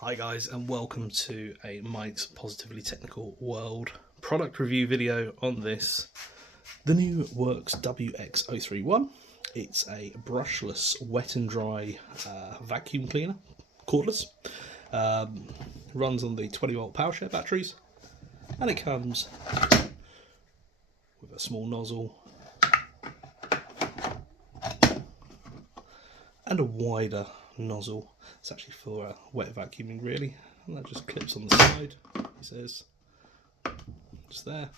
Hi guys, and welcome to a Mike's Positively Technical World product review video on this, the new worx wx031. It's a brushless wet and dry vacuum cleaner, cordless. Runs on the 20-volt PowerShare batteries, and it comes with a small nozzle and a wider nozzle. It's actually for wet vacuuming really, and that just clips on the side. It says just there.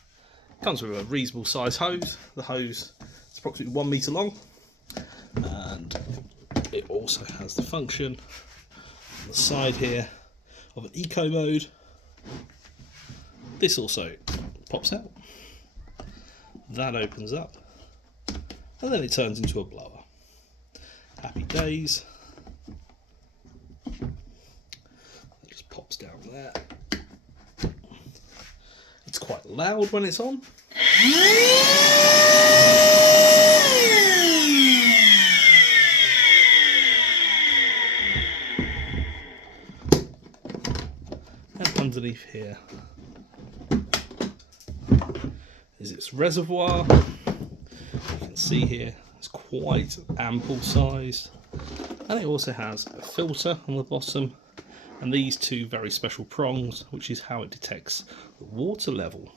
Comes with a reasonable size hose. The hose is approximately 1 meter long, and it also has the function on the side here of an eco mode. This also pops out, that opens up, and then it turns into a blower. Happy days. It just pops down there. It's quite loud when it's on. And underneath here is its reservoir. You can see here it's quite ample size, and it also has a filter on the bottom and these two very special prongs, which is how it detects the water level.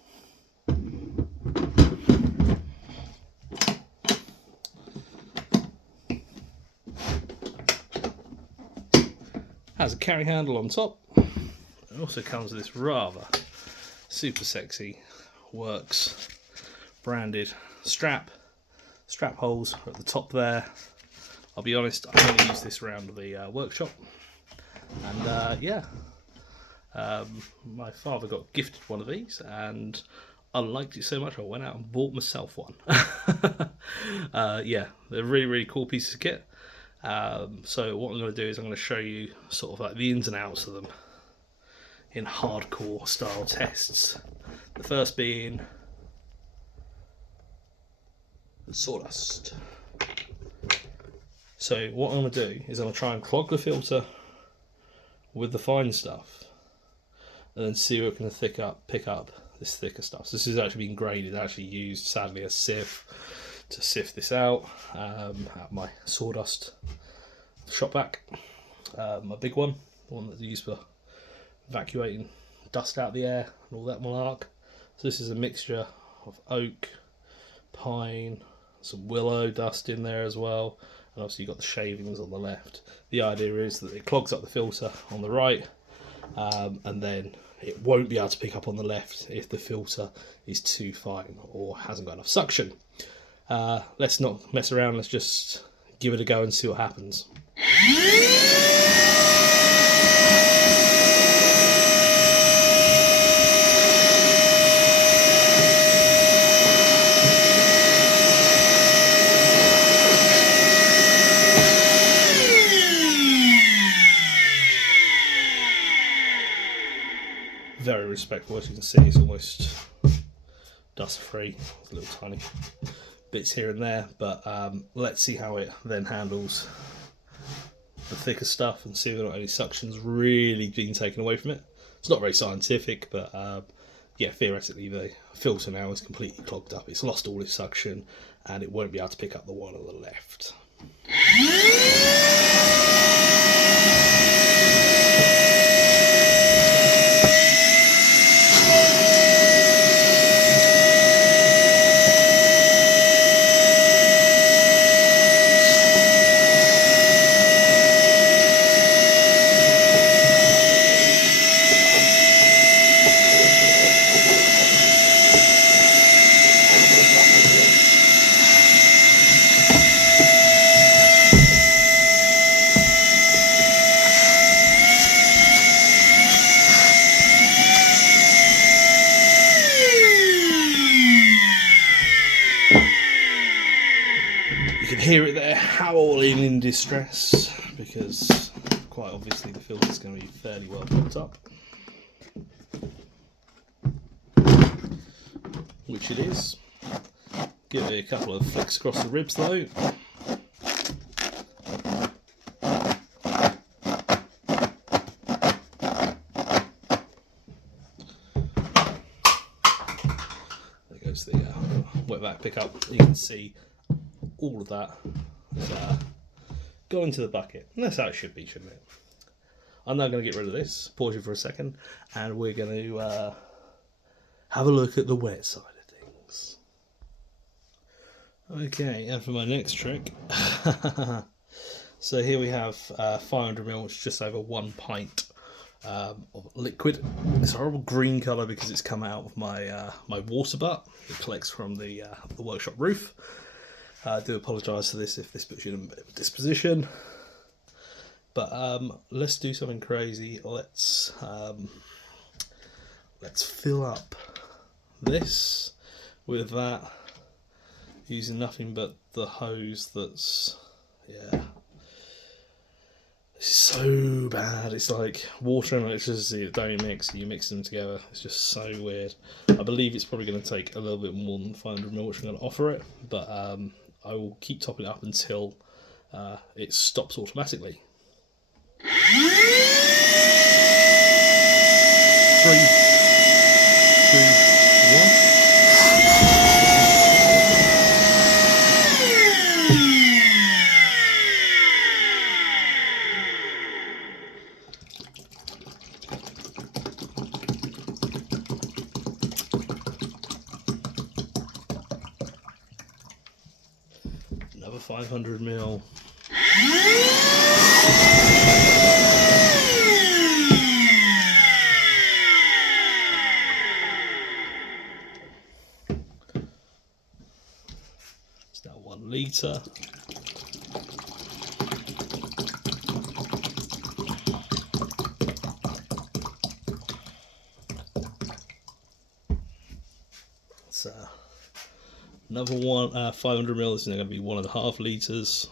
Has a carry handle on top. It also comes with this rather super sexy worx branded strap holes are at the top there. I'll be honest, I only used this around the workshop, and my father got gifted one of these, and I liked it so much I went out and bought myself one. Yeah, they're really cool pieces of kit. So what I'm going to do is I'm going to show you sort of like the ins and outs of them in hardcore style tests. The first being sawdust. So what I'm going to do is I'm going to try and clog the filter with the fine stuff, and then see what can pick up this thicker stuff. So this is actually being graded. I actually used, sadly, a sieve to sift this out at my sawdust shop vac, my big one, the one that's used for evacuating dust out of the air and all that malark. So this is a mixture of oak, pine, some willow dust in there as well, and obviously you've got the shavings on the left. The idea is that it clogs up the filter on the right, and then it won't be able to pick up on the left if the filter is too fine or hasn't got enough suction. Let's not mess around, let's just give it a go and see what happens. Very respectful, as you can see, it's almost dust free. There's little tiny bits here and there, but let's see how it then handles the thicker stuff and see whether or not any suction's really being taken away from it. It's not very scientific, but yeah, theoretically the filter now is completely clogged up. It's lost all its suction and it won't be able to pick up the one on the left. You can hear it there howling in distress, because quite obviously the filter's going to be fairly well built up, which it is. Give it a couple of flicks across the ribs though. wet vac pickup, you can see all of that has gone into the bucket. And that's how it should be, shouldn't it? I'm now going to get rid of this, pause you for a second, and we're going to have a look at the wet side of things. Okay, and for my next trick, so here we have 500ml, which is just over 1 pint of liquid. It's a horrible green colour because it's come out of my my water butt. It collects from the workshop roof. I do apologise for this if this puts you in a bit of a disposition. But let's do something crazy. Let's fill up this with that using nothing but the hose. That's, yeah, this is so bad. It's like water and electricity that don't mix. You mix them together. It's just so weird. I believe it's probably going to take a little bit more than 500ml, which I'm going to offer it. But I will keep topping it up until it stops automatically. 3, 2, 1. Another 500ml. It's now 1 litre. It's another one, 500ml. This is going to be 1.5 litres.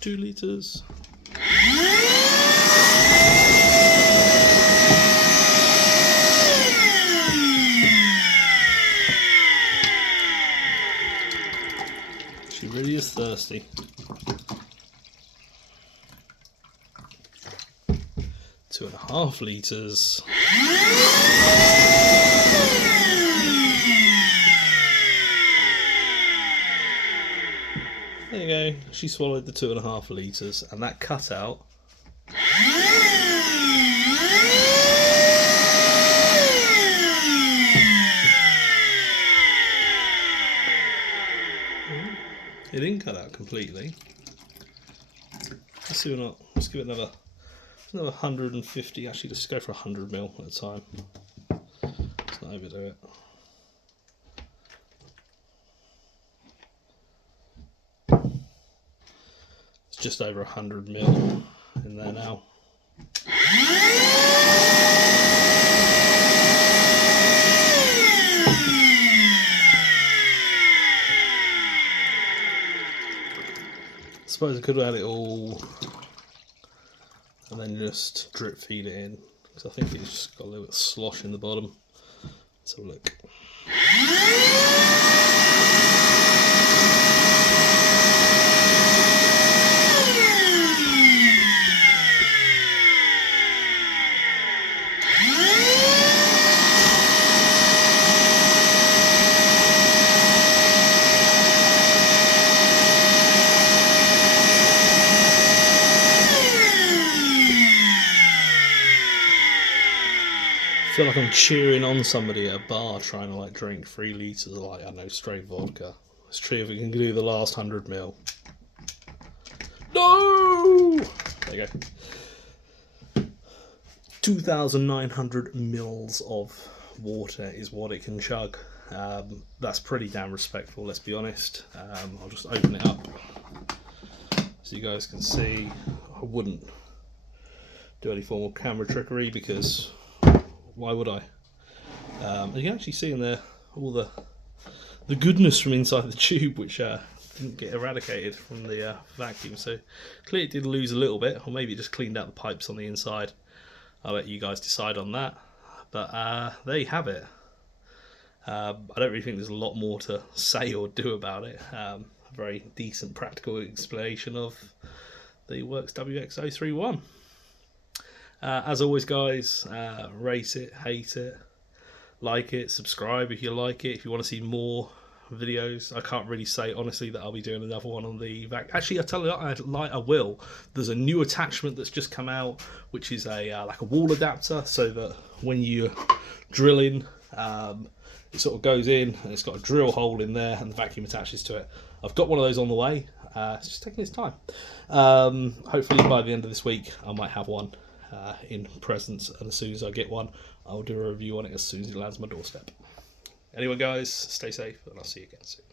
Two litres. She really is thirsty. 2.5 litres. There you go, she swallowed the 2.5 litres, and that cutout it didn't cut out completely. Let's see or not. Let's give it another 150. Actually, let's go for 100ml at a time. Let's not overdo it. It's just over 100ml in there now. I suppose I could have had it all and then just drip feed it in, because I think it's just got a little bit of slosh in the bottom. Let's have a look. I feel like I'm cheering on somebody at a bar trying to like drink 3 litres of, like, I don't know, straight vodka. Let's try if we can do the last 100ml. No! There you go. 2,900 mils of water is what it can chug. That's pretty damn respectful, let's be honest. I'll just open it up so you guys can see. I wouldn't do any form of camera trickery because why would I? You can actually see in there all the goodness from inside the tube, which didn't get eradicated from the vacuum. So clearly it did lose a little bit, or maybe it just cleaned out the pipes on the inside. I'll let you guys decide on that. But there you have it. I don't really think there's a lot more to say or do about it. A very decent practical explanation of the worx wx031. As always, guys, rate it, hate it, like it, subscribe if you like it. If you want to see more videos, I can't really say honestly that I'll be doing another one on the vac. Actually, I tell you what, I will. There's a new attachment that's just come out, which is a like a wall adapter, so that when you drill in, it sort of goes in and it's got a drill hole in there, and the vacuum attaches to it. I've got one of those on the way. It's just taking its time. Hopefully by the end of this week, I might have one in presence, and as soon as I get one, I'll do a review on it as soon as it lands on my doorstep. Anyway, guys, stay safe, and I'll see you again soon.